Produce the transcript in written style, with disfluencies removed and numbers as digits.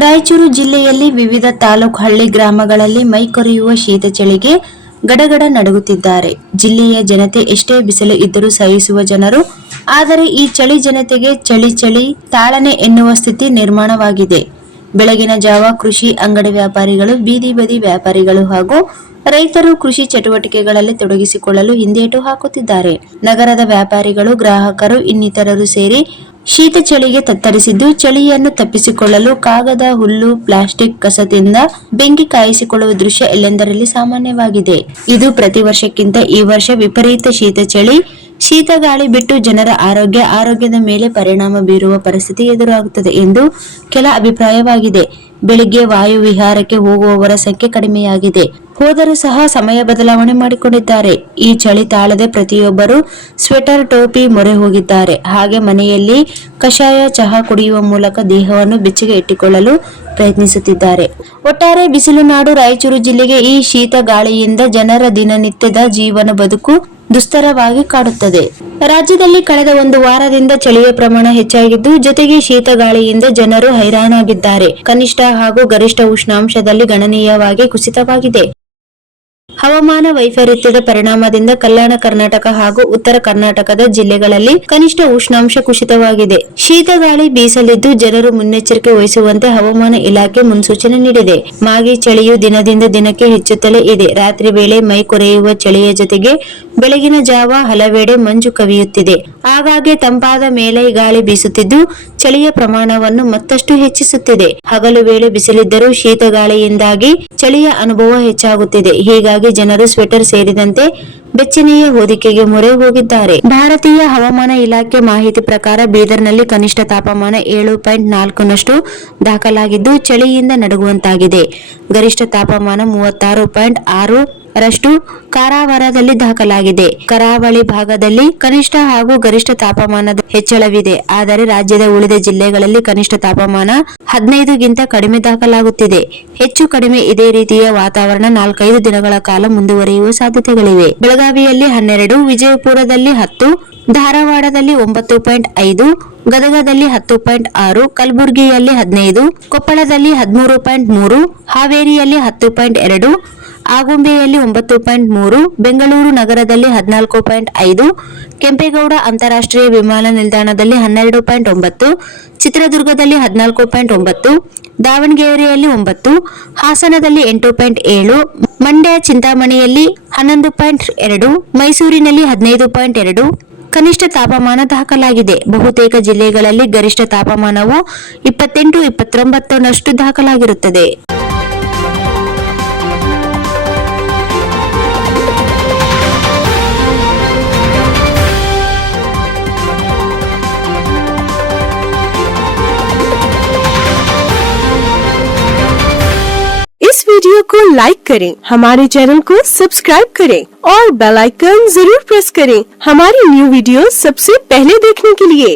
ರಾಯಚೂರು ಜಿಲ್ಲೆಯಲ್ಲಿ ವಿವಿಧ ತಾಲೂಕು ಹಳ್ಳಿ ಗ್ರಾಮಗಳಲ್ಲಿ ಮೈಕೊರೆಯುವ ಶೀತ ಚಳಿಗೆ ಗಡಗಡ ನಡುಗುತ್ತಿದ್ದಾರೆ. ಜಿಲ್ಲೆಯ ಜನತೆ ಎಷ್ಟೇ ಬಿಸಿಲು ಇದ್ದರೂ ಸಹಿಸುವ ಜನರು. ಆದರೆ ಈ ಚಳಿ ಜನತೆಗೆ ಚಳಿ ತಾಳನೆ ಎನ್ನುವ ಸ್ಥಿತಿ ನಿರ್ಮಾಣವಾಗಿದೆ. ಬೆಳಗಿನ ಜಾವ ಕೃಷಿ ಅಂಗಡಿ ವ್ಯಾಪಾರಿಗಳು, ಬೀದಿ ಬದಿ ವ್ಯಾಪಾರಿಗಳು ಹಾಗೂ ರೈತರು ಕೃಷಿ ಚಟುವಟಿಕೆಗಳಲ್ಲಿ ತೊಡಗಿಸಿಕೊಳ್ಳಲು ಹಿಂದೇಟು ಹಾಕುತ್ತಿದ್ದಾರೆ. ನಗರದ ವ್ಯಾಪಾರಿಗಳು, ಗ್ರಾಹಕರು ಇನ್ನಿತರರು ಸೇರಿ ಶೀತ ಚಳಿಗೆ ತತ್ತರಿಸಿದ್ದು, ಚಳಿಯನ್ನು ತಪ್ಪಿಸಿಕೊಳ್ಳಲು ಕಾಗದ, ಹುಲ್ಲು, ಪ್ಲಾಸ್ಟಿಕ್ ಕಸದಿಂದ ಬೆಂಕಿ ಕಾಯಿಸಿಕೊಳ್ಳುವ ದೃಶ್ಯ ಎಲ್ಲೆಂದರಲ್ಲಿ ಸಾಮಾನ್ಯವಾಗಿದೆ. ಇದು ಪ್ರತಿ ವರ್ಷಕ್ಕಿಂತ ಈ ವರ್ಷ ವಿಪರೀತ ಶೀತ ಚಳಿ, ಶೀತ ಗಾಳಿ ಬಿಟ್ಟು ಜನರ ಆರೋಗ್ಯದ ಮೇಲೆ ಪರಿಣಾಮ ಬೀರುವ ಪರಿಸ್ಥಿತಿ ಎದುರಾಗುತ್ತದೆ ಎಂದು ಕೆಲ ಅಭಿಪ್ರಾಯವಾಗಿದೆ. ಬೆಳಿಗ್ಗೆ ವಾಯು ವಿಹಾರಕ್ಕೆ ಹೋಗುವವರ ಸಂಖ್ಯೆ ಕಡಿಮೆಯಾಗಿದೆ. ಹೋದರೂ ಸಹ ಸಮಯ ಬದಲಾವಣೆ ಮಾಡಿಕೊಂಡಿದ್ದಾರೆ. ಈ ಚಳಿ ತಾಳದೆ ಪ್ರತಿಯೊಬ್ಬರು ಸ್ವೆಟರ್, ಟೋಪಿ ಮೊರೆ ಹೋಗಿದ್ದಾರೆ. ಹಾಗೆ ಮನೆಯಲ್ಲಿ ಕಷಾಯ, ಚಹಾ ಕುಡಿಯುವ ಮೂಲಕ ದೇಹವನ್ನು ಬೆಚ್ಚಗೆ ಇಟ್ಟುಕೊಳ್ಳಲು ಪ್ರಯತ್ನಿಸುತ್ತಿದ್ದಾರೆ. ಒಟ್ಟಾರೆ ಬಿಸಿಲು ನಾಡು ರಾಯಚೂರು ಜಿಲ್ಲೆಗೆ ಈ ಶೀತ ಗಾಳಿಯಿಂದ ಜನರ ದಿನನಿತ್ಯದ ಜೀವನ ಬದುಕು ದುಸ್ತರವಾಗಿ ಕಾಡುತ್ತದೆ. ರಾಜ್ಯದಲ್ಲಿ ಕಳೆದ ಒಂದು ವಾರದಿಂದ ಚಳಿಯ ಪ್ರಮಾಣ ಹೆಚ್ಚಾಗಿದ್ದು, ಜೊತೆಗೆ ಶೀತ ಗಾಳಿಯಿಂದ ಜನರು ಹೈರಾಣಾಗಿದ್ದಾರೆ. ಕನಿಷ್ಠ ಹಾಗೂ ಗರಿಷ್ಠ ಉಷ್ಣಾಂಶದಲ್ಲಿ ಗಣನೀಯವಾಗಿ ಕುಸಿತವಾಗಿದೆ. ಹವಾಮಾನ ವೈಪರೀತ್ಯದ ಪರಿಣಾಮದಿಂದ ಕಲ್ಯಾಣ ಕರ್ನಾಟಕ ಹಾಗೂ ಉತ್ತರ ಕರ್ನಾಟಕದ ಜಿಲ್ಲೆಗಳಲ್ಲಿ ಕನಿಷ್ಠ ಉಷ್ಣಾಂಶ ಕುಸಿತವಾಗಿದೆ. ಶೀತ ಗಾಳಿ ಬೀಸಲಿದ್ದು, ಜನರು ಮುನ್ನೆಚ್ಚರಿಕೆ ವಹಿಸುವಂತೆ ಹವಾಮಾನ ಇಲಾಖೆ ಮುನ್ಸೂಚನೆ ನೀಡಿದೆ. ಮಾಗಿ ಚಳಿಯು ದಿನದಿಂದ ದಿನಕ್ಕೆ ಹೆಚ್ಚುತ್ತಲೇ ಇದೆ. ರಾತ್ರಿ ವೇಳೆ ಮೈ ಕೊರೆಯುವ ಚಳಿಯ ಜೊತೆಗೆ ಬೆಳಗಿನ ಜಾವ ಹಲವೆಡೆ ಮಂಜು ಕವಿಯುತ್ತಿದೆ. ಆಗಾಗ್ಗೆ ತಂಪಾದ ಮೇಲೈ ಗಾಳಿ ಬೀಸುತ್ತಿದ್ದು, ಚಳಿಯ ಪ್ರಮಾಣವನ್ನು ಮತ್ತಷ್ಟು ಹೆಚ್ಚಿಸುತ್ತಿದೆ. ಹಗಲು ವೇಳೆ ಬಿಸಿಲಿದ್ದರೂ ಶೀತ ಗಾಳಿಯಿಂದಾಗಿ ಚಳಿಯ ಅನುಭವ ಹೆಚ್ಚಾಗುತ್ತಿದೆ. ಹೀಗಾಗಿ ಜನರು ಸ್ವೆಟರ್ ಸೇರಿದಂತೆ ಬೆಚ್ಚನೆಯ ಹೊದಿಕೆಗೆ ಮೊರೆ ಹೋಗಿದ್ದಾರೆ. ಭಾರತೀಯ ಹವಾಮಾನ ಇಲಾಖೆ ಮಾಹಿತಿ ಪ್ರಕಾರ ಬೀದರ್ನಲ್ಲಿ ಕನಿಷ್ಠ ತಾಪಮಾನ 7.4ನಷ್ಟು ದಾಖಲಾಗಿದ್ದು, ಚಳಿಯಿಂದ ನಡುಗುವಂತಾಗಿದೆ. ಗರಿಷ್ಠ ತಾಪಮಾನ 36.6ರಷ್ಟು ಕಾರವಾರದಲ್ಲಿ ದಾಖಲಾಗಿದೆ. ಕರಾವಳಿ ಭಾಗದಲ್ಲಿ ಕನಿಷ್ಠ ಹಾಗೂ ಗರಿಷ್ಠ ತಾಪಮಾನದ ಹೆಚ್ಚಳವಿದೆ. ಆದರೆ ರಾಜ್ಯದ ಉಳಿದ ಜಿಲ್ಲೆಗಳಲ್ಲಿ ಕನಿಷ್ಠ ತಾಪಮಾನ 15ಗಿಂತ ಕಡಿಮೆ ದಾಖಲಾಗುತ್ತಿದೆ. ಹೆಚ್ಚು ಕಡಿಮೆ ಇದೇ ರೀತಿಯ ವಾತಾವರಣ 4-5 ದಿನಗಳ ಕಾಲ ಮುಂದುವರಿಯುವ ಸಾಧ್ಯತೆಗಳಿವೆ. ಬೆಳಗಾವಿಯಲ್ಲಿ 12, ವಿಜಯಪುರದಲ್ಲಿ 10, ಧಾರವಾಡದಲ್ಲಿ 9.5, ಗದಗದಲ್ಲಿ 10.6, ಕಲಬುರಗಿಯಲ್ಲಿ 15, ಕೊಪ್ಪಳದಲ್ಲಿ 13.3, ಹಾವೇರಿಯಲ್ಲಿ 10.2, ಆಗುಂಬೆಯಲ್ಲಿ 9.3, ಬೆಂಗಳೂರು ನಗರದಲ್ಲಿ 14.5, ಕೆಂಪೇಗೌಡ ಅಂತಾರಾಷ್ಟ್ರೀಯ ವಿಮಾನ ನಿಲ್ದಾಣದಲ್ಲಿ 12.9, ಚಿತ್ರದುರ್ಗದಲ್ಲಿ 14.9, ದಾವಣಗೆರೆಯಲ್ಲಿ 9, ಹಾಸನದಲ್ಲಿ 8.7, ಮಂಡ್ಯ ಚಿಂತಾಮಣಿಯಲ್ಲಿ 11.2, ಮೈಸೂರಿನಲ್ಲಿ 15.2 ಕನಿಷ್ಠ ತಾಪಮಾನ ದಾಖಲಾಗಿದೆ. ಬಹುತೇಕ ಜಿಲ್ಲೆಗಳಲ್ಲಿ ಗರಿಷ್ಠ ತಾಪಮಾನವು 28-29ನಷ್ಟು ದಾಖಲಾಗಿರುತ್ತದೆ. इस वीडियो को लाइक करें, हमारे चैनल को सब्सक्राइब करें और बेल आइकन जरूर प्रेस करें हमारी न्यू वीडियो सबसे पहले देखने के लिए।